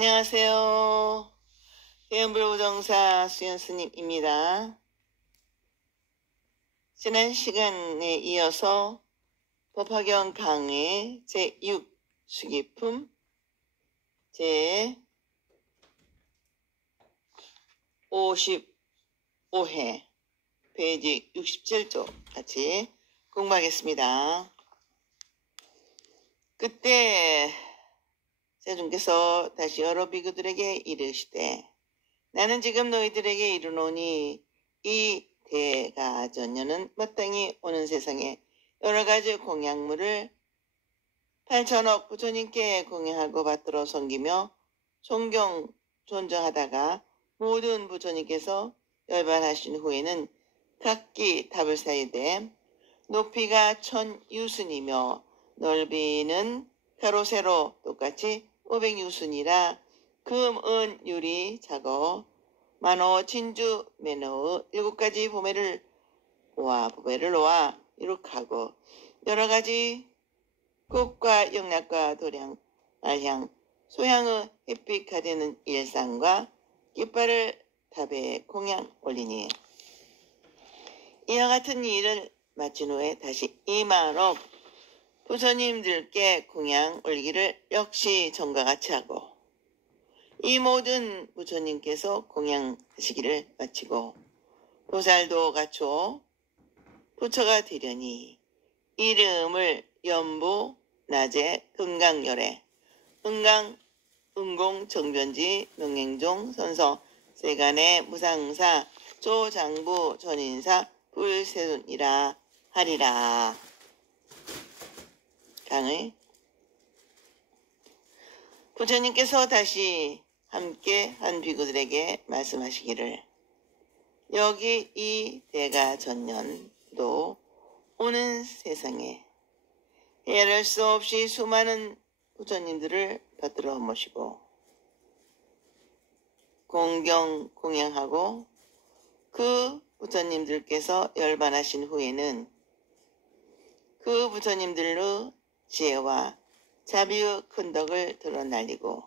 안녕하세요. 대연불부정사 수연스님입니다. 지난 시간에 이어서 법화경 강의 제6 수기품 제55회 페이지 67조 같이 공부하겠습니다. 그때 세존께서 다시 여러 비구들에게 이르시되 나는 지금 너희들에게 이르노니 이 대가전년은 마땅히 오는 세상에 여러 가지 공양물을 8천억 부처님께 공양하고 받들어 섬기며 존경하다가 모든 부처님께서 열반하신 후에는 각기 답을 사이되 높이가 1000유순이며 넓이는 가로 세로 똑같이 500유순이라 금, 은, 유리, 자거, 만호, 진주, 매너의 7가지 보배를 놓아 이룩하고 여러 가지 꽃과 영락과 도량, 알향, 소향의 햇빛 가리는 일상과 깃발을 탑에 공양 올리니 이와 같은 일을 마친 후에 다시 2만억 부처님들께 공양 올리기를 역시 전과 같이 하고 이 모든 부처님께서 공양하시기를 마치고 보살도 갖추어 부처가 되려니 이름을 연부, 낮에, 금강열애, 은강, 은공, 정변지, 명행종, 선서, 세간의 무상사, 조장부, 전인사, 불세존이라 하리라. 강의 부처님께서 다시 함께 한 비구들에게 말씀하시기를 여기 이 대가전년도 오는 세상에 헤아릴 수 없이 수많은 부처님들을 받들어 모시고 공양하고 그 부처님들께서 열반하신 후에는 그 부처님들의 지혜와 자비의 큰 덕을 드러내리고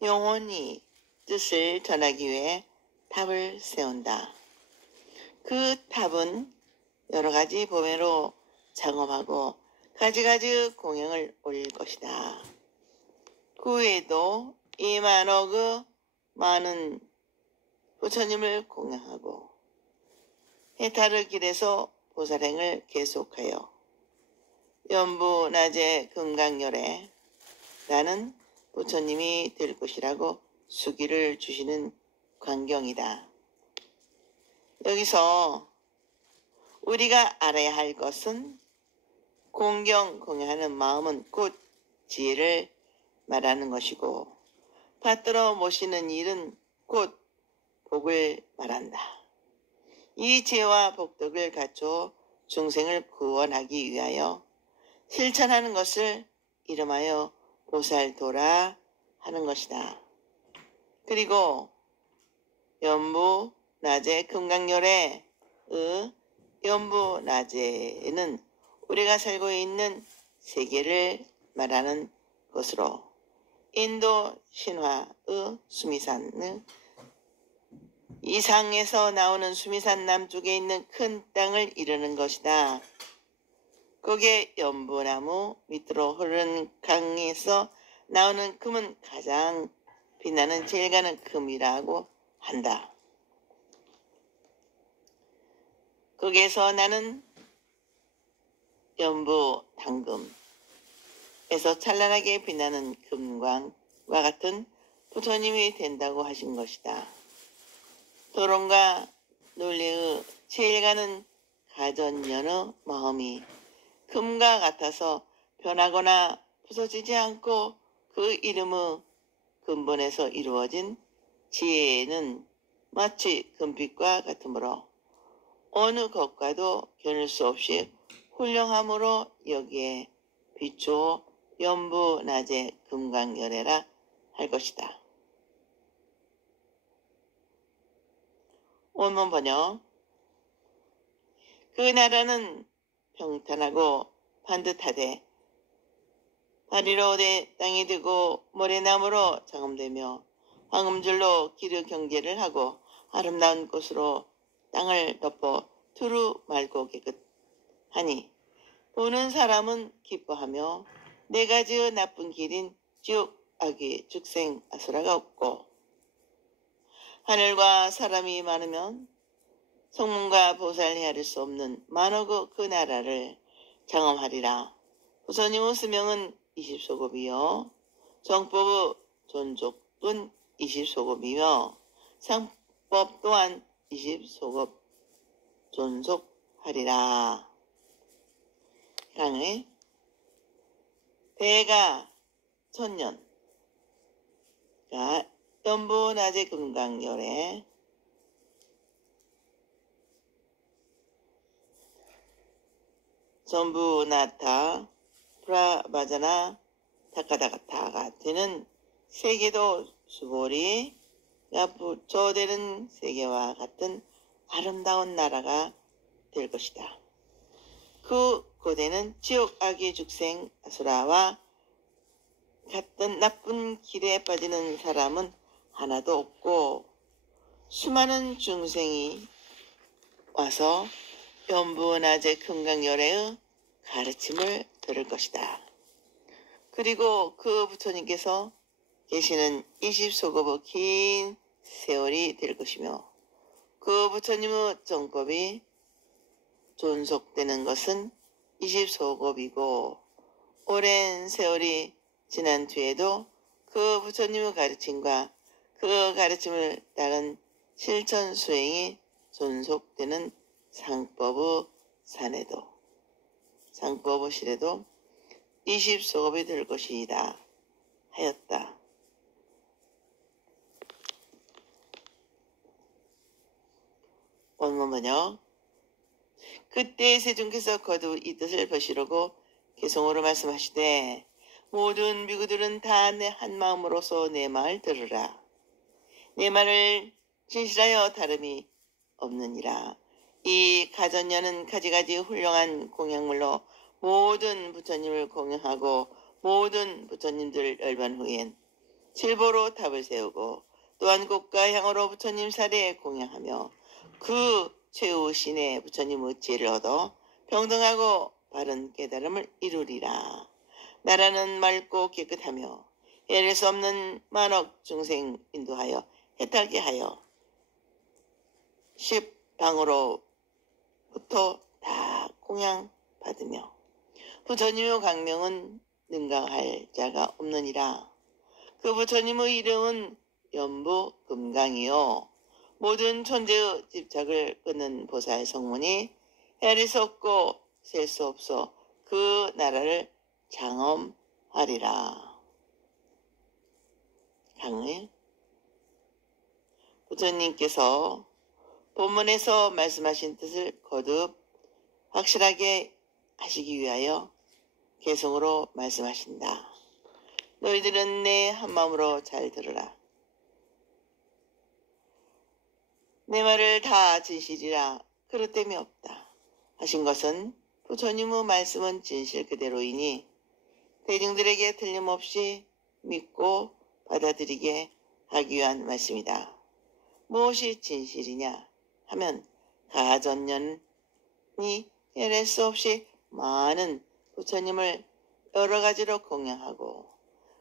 영원히 뜻을 전하기 위해 탑을 세운다. 그 탑은 여러 가지 보배로 장엄하고 가지가지 공양을 올릴 것이다. 그 외에도 2만억의 많은 부처님을 공양하고 해탈의 길에서 보살행을 계속하여 연부, 낮에, 금강열에 나는 부처님이 될 것이라고 수기를 주시는 광경이다. 여기서 우리가 알아야 할 것은 공양하는 마음은 곧 지혜를 말하는 것이고 받들어 모시는 일은 곧 복을 말한다. 이 지혜와 복덕을 갖춰 중생을 구원하기 위하여 실천하는 것을 이름하여 보살도라 하는 것이다. 그리고 연부, 낮에, 금강열의 연부, 낮에는 우리가 살고 있는 세계를 말하는 것으로 인도 신화의 수미산의 이상에서 나오는 수미산 남쪽에 있는 큰 땅을 이루는 것이다. 거기에 연부나무 밑으로 흐르는 강에서 나오는 금은 가장 빛나는 제일 가는 금이라고 한다. 거기에서 나는 연부 당금에서 찬란하게 빛나는 금광과 같은 부처님이 된다고 하신 것이다. 도론과 논리의 제일 가는 가전연의 마음이 금과 같아서 변하거나 부서지지 않고 그 이름의 근본에서 이루어진 지혜는 마치 금빛과 같으므로 어느 것과도 겨눌 수 없이 훌륭함으로 여기에 비추어 연부, 낮에, 금강열애라 할 것이다. 원문 번역. 그 나라는 평탄하고 반듯하되 하리로 내 땅이 되고 모래나무로 장엄되며 황금줄로 기르 경계를 하고 아름다운 꽃으로 땅을 덮어 두루 맑고 깨끗하니 보는 사람은 기뻐하며 내가 지어 나쁜 길인 지옥 악의 죽생 아수라가 없고 하늘과 사람이 많으면 성문과 보살 헤아릴 수 없는 만억의 그 나라를 장엄하리라. 부처님의 수명은 20소급이요 정법의 존족은 20소급이며 상법 또한 20소급 존속하리라. 강의 대가 천년 연부 낮의 금강열에 전부 나타 프라바자나 다카다카타가 되는 세계도 수보리 부처되는 세계와 같은 아름다운 나라가 될 것이다. 그 고대는 지옥 악의 죽생 아수라와 같은 나쁜 길에 빠지는 사람은 하나도 없고 수많은 중생이 와서 연부 낮의 금강열애의 가르침을 들을 것이다. 그리고 그 부처님께서 계시는 20소급의 긴 세월이 될 것이며 그 부처님의 정법이 존속되는 것은 20소급이고 오랜 세월이 지난 뒤에도 그 부처님의 가르침과 그 가르침을 따른 실천 수행이 존속되는 상법의 산에도 상법의 실에도 20소급이 될 것이다 하였다. 원문 번역. 그때 세존께서 거듭 이 뜻을 버시려고 개성으로 말씀하시되 모든 비구들은 다 내 한마음으로서 내 말을 들으라. 내 말을 진실하여 다름이 없느니라. 이 가전녀는 가지가지 훌륭한 공양물로 모든 부처님을 공양하고 모든 부처님들 열반 후엔 칠보로 탑을 세우고 또한 꽃과 향으로 부처님 사례에 공양하며 그 최우신의 부처님의 지혜를 얻어 평등하고 바른 깨달음을 이루리라. 나라는 맑고 깨끗하며 헤아릴 수 없는 만억 중생 인도하여 해탈게 하여 십방으로부터 다 공양받으며 부처님의 강명은 능강할 자가 없느니라. 그 부처님의 이름은 연부 금강이요 모든 천재의 집착을 끊는 보살 성문이 헤아릴 수 없고 셀 수 없어 그 나라를 장엄하리라. 강의 부처님께서 본문에서 말씀하신 뜻을 거듭 확실하게 하시기 위하여 개성으로 말씀하신다. 너희들은 내 한마음으로 잘 들으라. 내 말을 다 진실이라 그릇됨이 없다 하신 것은 부처님의 말씀은 진실 그대로이니 대중들에게 틀림없이 믿고 받아들이게 하기 위한 말씀이다. 무엇이 진실이냐 하면 가전년이 헤아릴 수 없이 많은 부처님을 여러 가지로 공양하고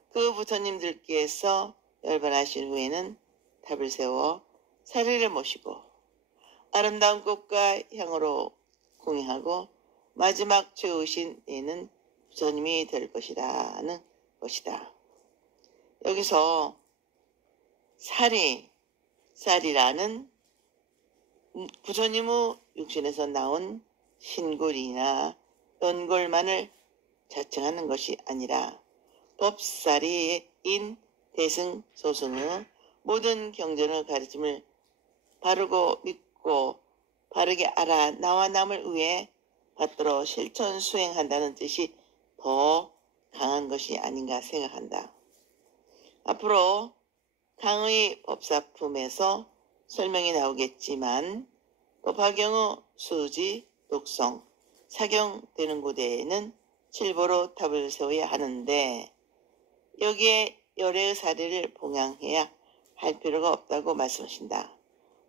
그 부처님들께서 열반하신 후에는 탑을 세워 사리를 모시고 아름다운 꽃과 향으로 공양하고 마지막 최우신 예는 부처님이 될 것이다 하는 것이다. 여기서 쌀이라는 부처님의 육신에서 나온 신골이나 연골만을 자청하는 것이 아니라 법사리인 대승소승의 모든 경전의 가르침을 바르고 믿고 바르게 알아 나와 남을 위해 받들어 실천 수행한다는 뜻이 더 강한 것이 아닌가 생각한다. 앞으로 강의 법사품에서 설명이 나오겠지만 법화경의 수지, 독성, 사경되는 고대에는 칠보로 탑을 세워야 하는데 여기에 열애의 사례를 봉양해야 할 필요가 없다고 말씀하신다.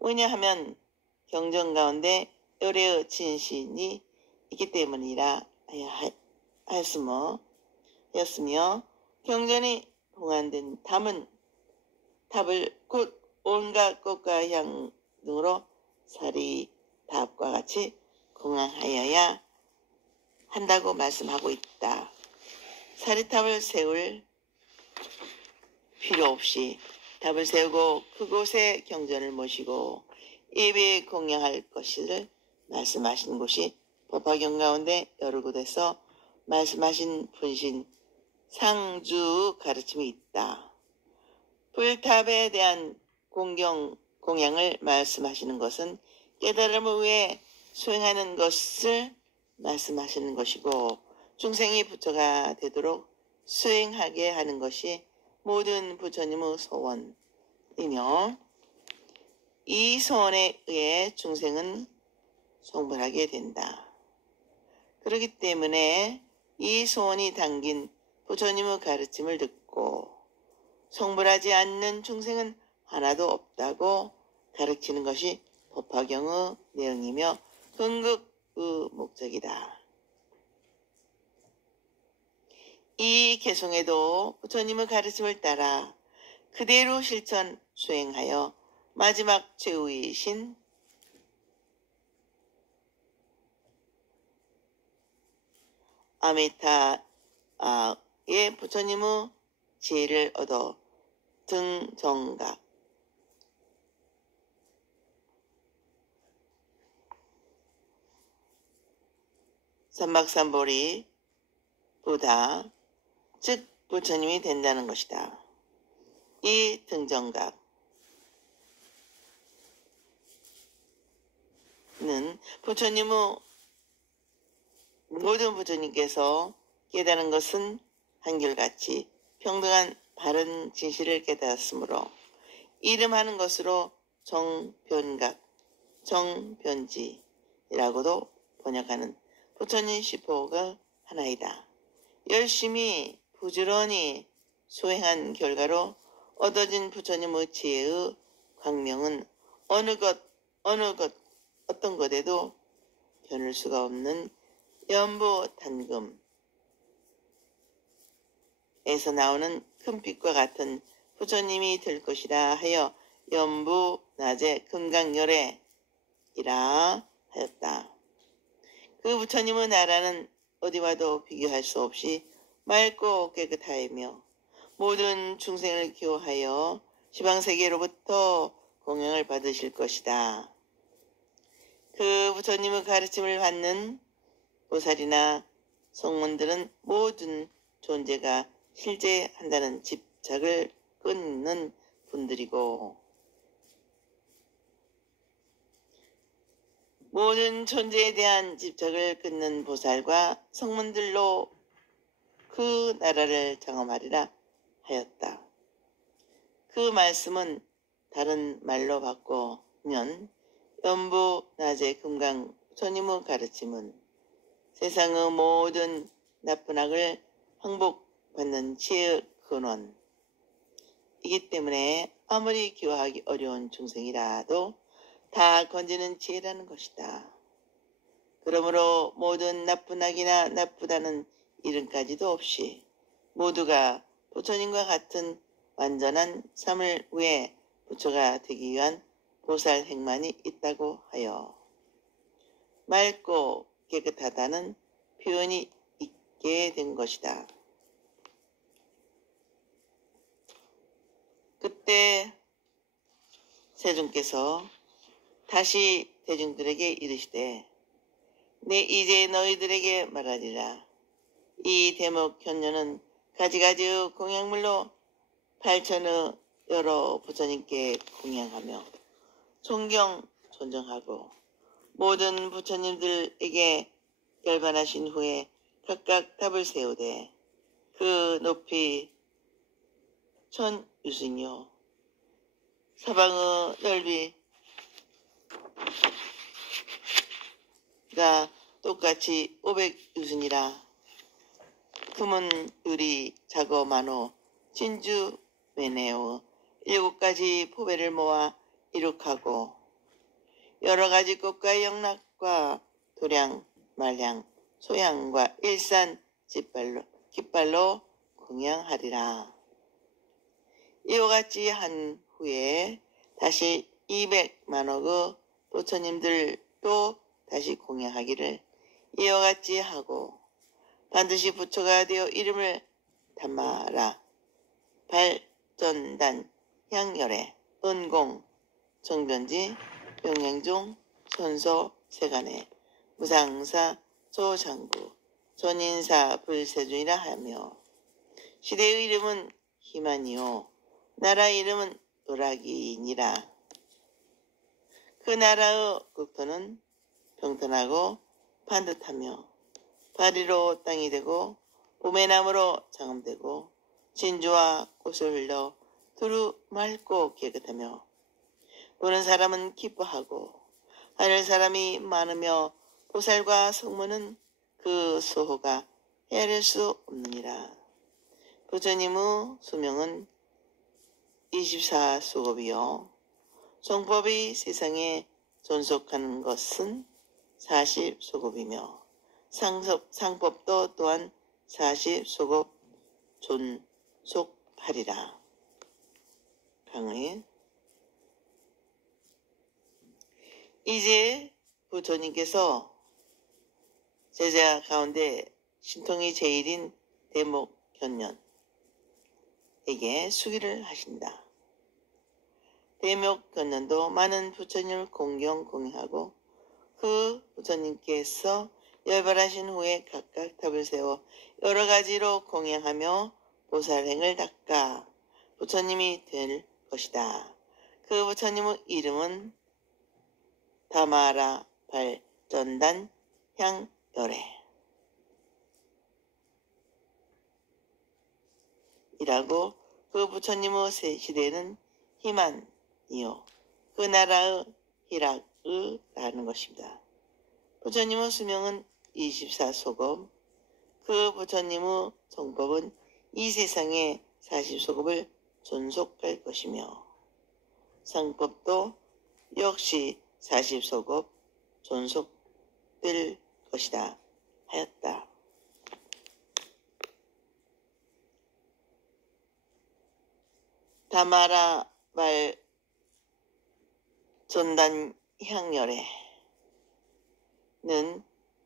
왜냐하면 경전 가운데 열애의 진신이 있기 때문이라 하였으며 경전이 봉안된 탑을 곧 온갖 꽃과 향 등으로 사리탑과 같이 공양하여야 한다고 말씀하고 있다. 사리탑을 세울 필요 없이 탑을 세우고 그곳에 경전을 모시고 예배 공양할 것을 말씀하신 곳이 법화경 가운데 여러 곳에서 말씀하신 분신 상주 가르침이 있다. 불탑에 대한 공양을 말씀하시는 것은 깨달음을 위해 수행하는 것을 말씀하시는 것이고 중생이 부처가 되도록 수행하게 하는 것이 모든 부처님의 소원이며 이 소원에 의해 중생은 성불하게 된다. 그렇기 때문에 이 소원이 담긴 부처님의 가르침을 듣고 성불하지 않는 중생은 하나도 없다고 가르치는 것이 법화경의 내용이며 근극의 목적이다. 이 개송에도 부처님의 가르침을 따라 그대로 실천 수행하여 마지막 최후이신 아메타의 부처님의 지혜를 얻어 등정각 삼박삼보리 부다 즉 부처님이 된다는 것이다. 이 등정각은 부처님의 모든 부처님께서 깨달은 것은 한결같이 평등한 바른 진실을 깨달았으므로 이름하는 것으로 정변각, 정변지라고도 번역하는 부처님 시포가 하나이다. 열심히 부지런히 수행한 결과로 얻어진 부처님의 지혜의 광명은 어떤 것에도 겨눌 수가 없는 연보단금에서 나오는 금빛과 같은 부처님이 될 것이라 하여 연부낮의 금강열애이라 하였다. 그 부처님의 나라는 어디와도 비교할 수 없이 맑고 깨끗하며 모든 중생을 기호하여 지방세계로부터 공양을 받으실 것이다. 그 부처님의 가르침을 받는 보살이나 성문들은 모든 존재가 실제한다는 집착을 끊는 분들이고 모든 존재에 대한 집착을 끊는 보살과 성문들로 그 나라를 장엄하리라 하였다. 그 말씀은 다른 말로 바꾸면 연부 낮의 금강 부처님의 가르침은 세상의 모든 나쁜 악을 항복받는 지혜의 근원이기 때문에 아무리 기화하기 어려운 중생이라도 다 건지는 지혜라는 것이다. 그러므로 모든 나쁜 악이나 나쁘다는 이름까지도 없이 모두가 부처님과 같은 완전한 삶을 위해 부처가 되기 위한 보살 행만이 있다고 하여 맑고 깨끗하다는 표현이 있게 된 것이다. 그때 세존께서 다시 대중들에게 이르시되 내 이제 너희들에게 말하리라. 이 대목 현녀는 가지가지의 공양물로 8천의 여러 부처님께 공양하며 존경하고 모든 부처님들에게 열반하신 후에 각각 탑을 세우되 그 높이 1000유승이요 사방의 넓이가 똑같이 500유승이라 금은 유리 자거 만호 진주 메네오 7가지 포배를 모아 이룩하고 여러 가지 꽃과 영락과 도량, 말량, 소향과 일산 깃발로 공양하리라. 이와 같이 한 후에 다시 200만억의 부처님들도 다시 공양하기를 이와 같이 하고 반드시 부처가 되어 이름을 담마라. 발전단, 향열애, 은공, 정변지, 병양종, 선소, 세간에, 무상사, 조장구, 전인사, 불세준이라 하며 시대의 이름은 희만이요 나라 이름은 을락이니라. 그 나라의 국토는 평탄하고 반듯하며 바리로 땅이 되고 봄의 나무로 장엄되고 진주와 꽃을 흘러 두루 맑고 깨끗하며 보는 사람은 기뻐하고 하늘 사람이 많으며 보살과 성문은 그 수호가 헤아릴 수 없느니라. 부처님의 수명은 24수급이요 정법이 세상에 존속하는 것은 40수급이며 상법도 또한 40수급 존속하리라. 강의 이제 부처님께서 제자 가운데 신통이 제일인 대목견년에게 수기를 하신다. 대목견년도 많은 부처님을 공경하고 그 부처님께서 열반하신 후에 각각 탑을 세워 여러 가지로 공양하며 보살행을 닦아 부처님이 될 것이다. 그 부처님의 이름은 다마라 발전단 향열애 이라고 그 부처님의 시대는 희만이요 그 나라의 희락의라는 것입니다. 부처님의 수명은 24소급 그 부처님의 정법은 이 세상에 40소급을 존속할 것이며 상법도 역시 40소급 존속될 것이다 하였다. 다마라 말 전단 향열애는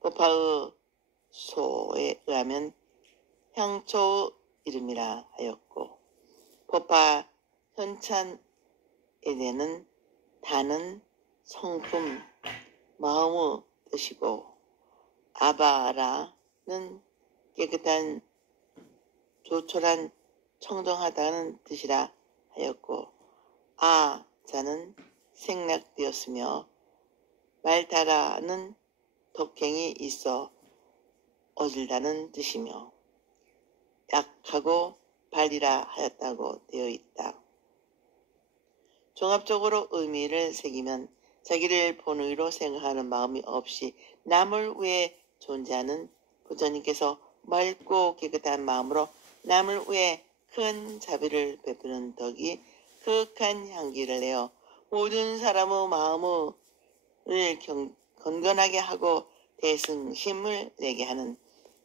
법화의 소에 의하면 향초의 이름이라 하였고 법화 현찬에대는 다는 성품, 마음의 뜻이고 아바라는 깨끗한 조촐한 청정하다는 뜻이라 하였고 아자는 생략되었으며 말다라는 독행이 있어 어질다는 뜻이며 약하고 발이라 하였다고 되어 있다. 종합적으로 의미를 새기면 자기를 본의로 생각하는 마음이 없이 남을 위해 존재하는 부처님께서 맑고 깨끗한 마음으로 남을 위해 큰 자비를 베푸는 덕이 극한 향기를 내어 모든 사람의 마음을 건건하게 하고 대승심을 내게 하는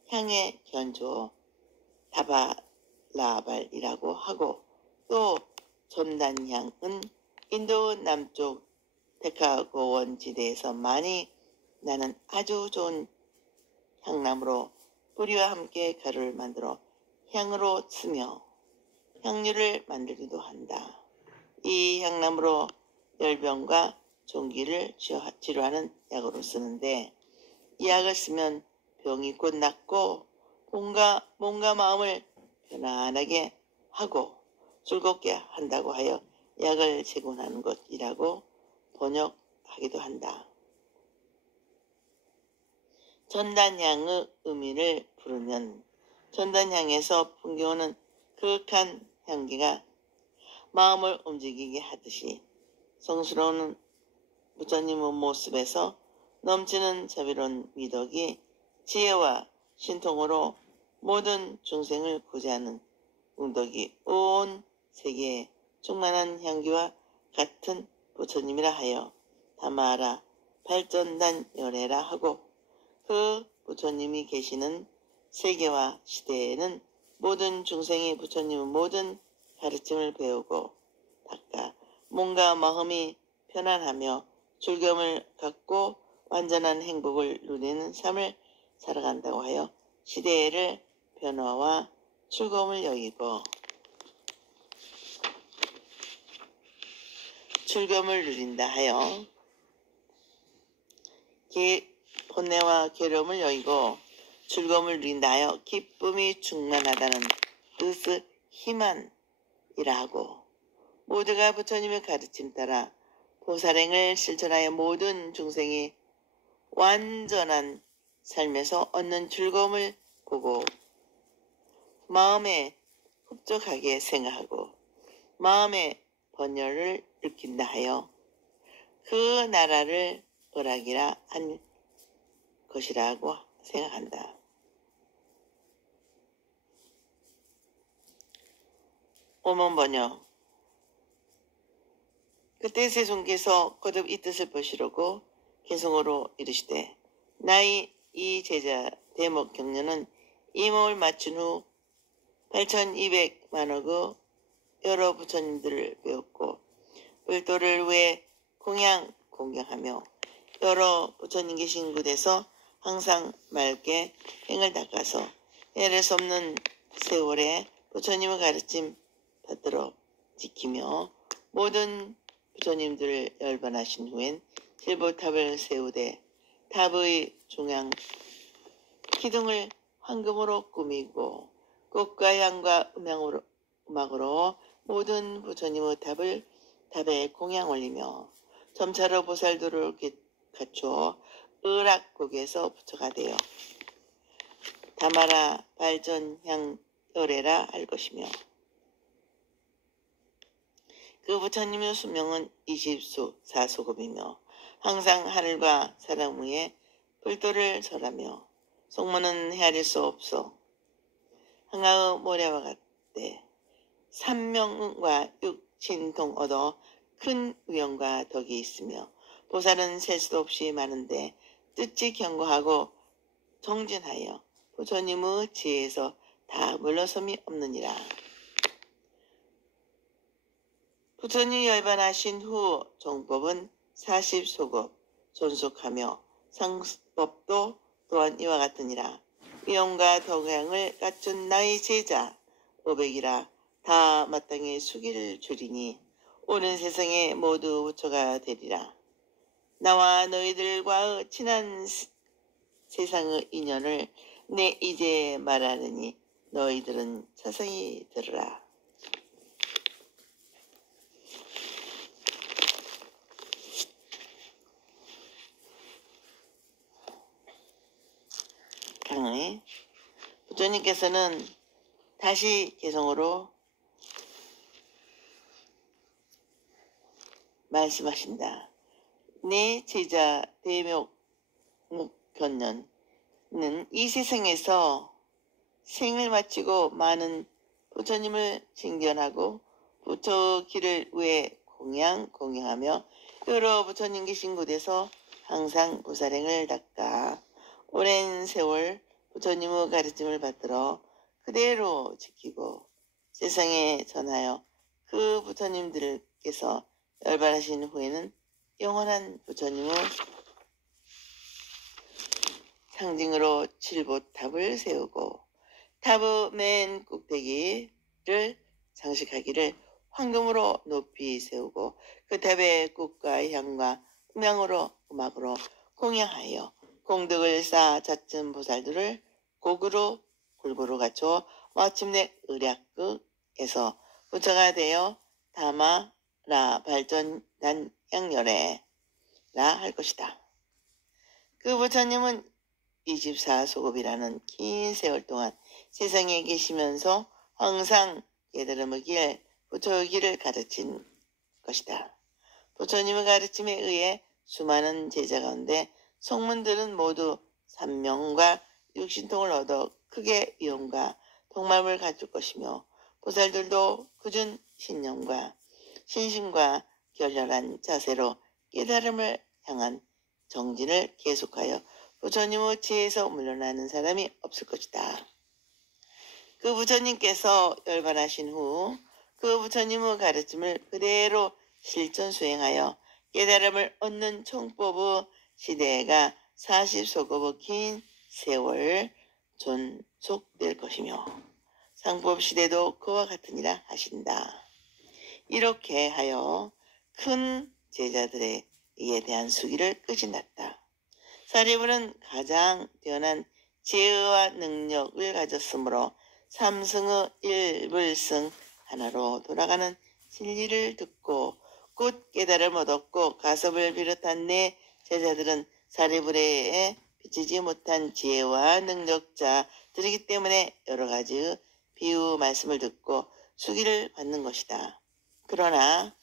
향의 견조 다바라발이라고 하고 또 전단향은 인도 남쪽 데카고원 지대에서 많이 나는 아주 좋은 향나무로 뿌리와 함께 가루를 만들어 향으로 쓰며 향유를 만들기도 한다. 이 향나무로 열병과 종기를 치료하는 약으로 쓰는데 이 약을 쓰면 병이 곧 낫고 몸과 마음을 편안하게 하고 즐겁게 한다고 하여 약을 제공하는 것이라고 번역하기도 한다. 전단향의 의미를 부르면 전단향에서 풍겨오는 극한 향기가 마음을 움직이게 하듯이 성스러운 부처님의 모습에서 넘치는 자비로운 미덕이 지혜와 신통으로 모든 중생을 구제하는 공덕이 온 세계에 충만한 향기와 같은 부처님이라 하여 다마라 발전단열애라 하고, 그 부처님이 계시는 세계와 시대에는 모든 중생이 부처님의 모든 가르침을 배우고 닦아 몸과 마음이 편안하며 즐거움을 갖고 완전한 행복을 누리는 삶을 살아간다고 하여 시대를 변화와 즐거움을 여기고 즐거움을 누린다 하여 번뇌와 괴로움을 여기고 즐거움을 누린다 하여 기쁨이 충만하다는 뜻의 희만이라 하고, 모두가 부처님의 가르침 따라 보살행을 실천하여 모든 중생이 완전한 삶에서 얻는 즐거움을 보고 마음에 흡족하게 생각하고 마음의 번뇌를 느낀다 하여 그 나라를 오락이라 한 것이라고 생각한다. 오문번역. 그때 세존께서 거듭 이 뜻을 보시려고 개성으로 이르시되, 나의 이 제자 대목 경련은 이 몸을 맞춘 후 8200만억의 여러 부처님들을 배웠고 불도를 위해 공양하며 여러 부처님 계신 곳에서 항상 맑게 행을 닦아서 헤아릴 수 없는 세월에 부처님의 가르침 받들어 지키며 모든 부처님들을 열반하신 후엔 실보탑을 세우되 탑의 중앙 기둥을 황금으로 꾸미고 꽃과 향과 음악으로 모든 부처님의 탑에 공양 올리며 점차로 보살도를 갖추어 의락국에서 부처가 되어 다마라 발전향 열애라 할 것이며, 그 부처님의 수명은 24소급이며 항상 하늘과 사람 위에 불도를 설하며 속문은 헤아릴 수 없어 항아의 모래와 같되 삼명과 육신통 얻어 큰 위엄과 덕이 있으며 보살은 셀 수도 없이 많은데 뜻지 견고하고 정진하여 부처님의 지혜에서 다 물러섬이 없느니라. 부처님이 열반하신 후 정법은 40소급 존속하며 상법도 또한 이와 같으니라. 위엄과 덕양을 갖춘 나의 제자 500이라 다 마땅히 숙일 줄이니 오는 세상에 모두 부처가 되리라. 나와 너희들과의 친한 세상의 인연을 내 이제 말하느니 너희들은 자세히 들으라. 강의. 부처님께서는 다시 개성으로 말씀하신다. 내 제자 대목견년은 이 세상에서 생을 마치고 많은 부처님을 징견하고 부처 길을 위해 공양하며 여러 부처님 계신 곳에서 항상 보살행을 닦아 오랜 세월 부처님의 가르침을 받들어 그대로 지키고 세상에 전하여 그 부처님들께서 열반하신 후에는 영원한 부처님의 상징으로 칠보탑을 세우고 탑의 맨 꼭대기를 장식하기를 황금으로 높이 세우고 그 탑에 꽃과 향과 음악으로 공양하여 공덕을 쌓아 잦은 보살들을 골고루 갖춰 마침내 의략극에서 부처가 되어 다마라 발전단 양열애라 할 것이다. 그 부처님은 24소급이라는 긴 세월 동안 세상에 계시면서 항상 깨달음의 길, 부처의 길을 가르친 것이다. 부처님의 가르침에 의해 수많은 제자 가운데 성문들은 모두 삼명과 육신통을 얻어 크게 위엄과 통맘을 갖출 것이며 보살들도 굳은 신념과 신심과 결렬한 자세로 깨달음을 향한 정진을 계속하여 부처님의 지혜에서 물러나는 사람이 없을 것이다. 그 부처님께서 열반하신 후 그 부처님의 가르침을 그대로 실천 수행하여 깨달음을 얻는 총법의 시대가 40서급의 긴 세월 존속될 것이며 상법 시대도 그와 같으니라 하신다. 이렇게 하여 큰 제자들의 이에 대한 수기를 끝이 났다. 사리부는 가장 뛰어난 지혜와 능력을 가졌으므로 삼승의 일불승 하나로 돌아가는 진리를 듣고 곧 깨달음을 얻었고 가섭을 비롯한 내 제자들은 사리부레에 비치지 못한 지혜와 능력자들이기 때문에 여러 가지 비유 말씀을 듣고 수기를 받는 것이다. 그러나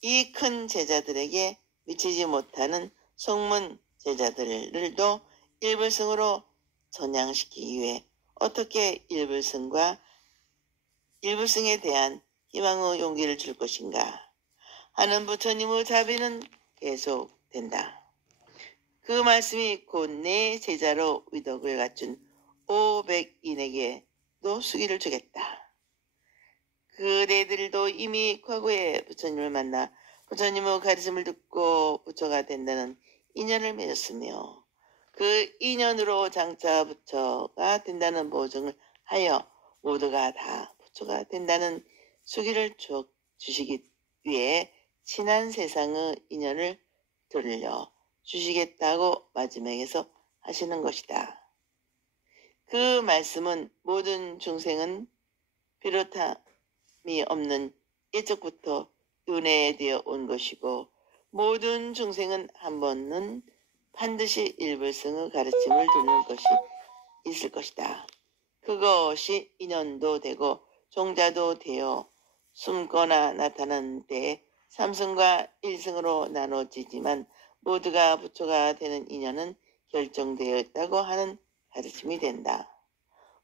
이 큰 제자들에게 미치지 못하는 속문 제자들도 일불승으로 전향시키기 위해 어떻게 일불승에 대한 희망의 용기를 줄 것인가 하는 부처님의 자비는 계속된다. 그 말씀이 곧 내 제자로 위덕을 갖춘 500인에게도 수기를 주겠다. 그대들도 이미 과거에 부처님을 만나 부처님의 가르침을 듣고 부처가 된다는 인연을 맺었으며 그 인연으로 장차 부처가 된다는 보증을 하여 모두가 다 부처가 된다는 수기를 주시기 위해 친한 세상의 인연을 돌려 주시겠다고 마지막에서 하시는 것이다. 그 말씀은 모든 중생은 비롯함이 없는 예적부터 윤회되어 온 것이고 모든 중생은 한 번은 반드시 일불승의 가르침을 듣는 것이 있을 것이다. 그것이 인연도 되고 종자도 되어 숨거나 나타나는 때에 삼승과 일승으로 나눠지지만 모두가 부처가 되는 인연은 결정되어 있다고 하는 가르침이 된다.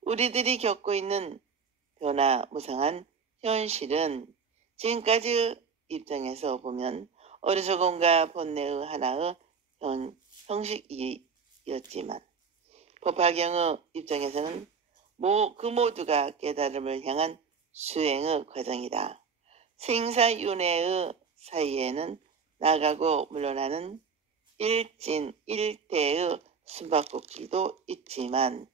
우리들이 겪고 있는 변화무상한 현실은 지금까지의 입장에서 보면 어리석음과 번뇌의 하나의 형식이었지만 법화경의 입장에서는 그 모두가 깨달음을 향한 수행의 과정이다. 생사윤회의 사이에는 나가고 물러나는 일진일대의 숨바꼭질도 있지만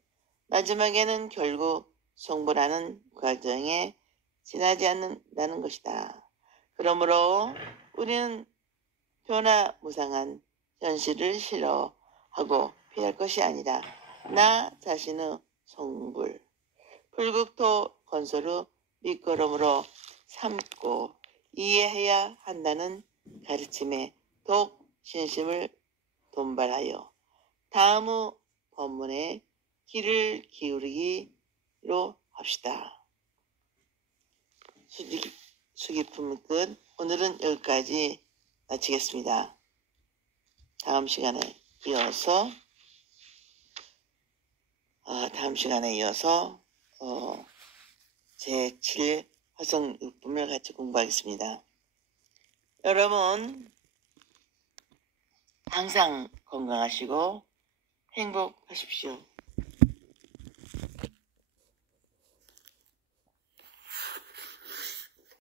마지막에는 결국 성불하는 과정에 지나지 않는다는 것이다. 그러므로 우리는 변화무상한 현실을 싫어하고 피할 것이 아니라 나 자신의 성불, 불국토 건설의 밑거름으로 삼고 이해해야 한다는 가르침에 더욱 신심을 돈발하여 다음의 법문에 귀를 기울이기로 합시다. 수기품 끝. 오늘은 여기까지 마치겠습니다. 다음 시간에 이어서 제7 화성육품을 같이 공부하겠습니다. 여러분 항상 건강하시고 행복하십시오.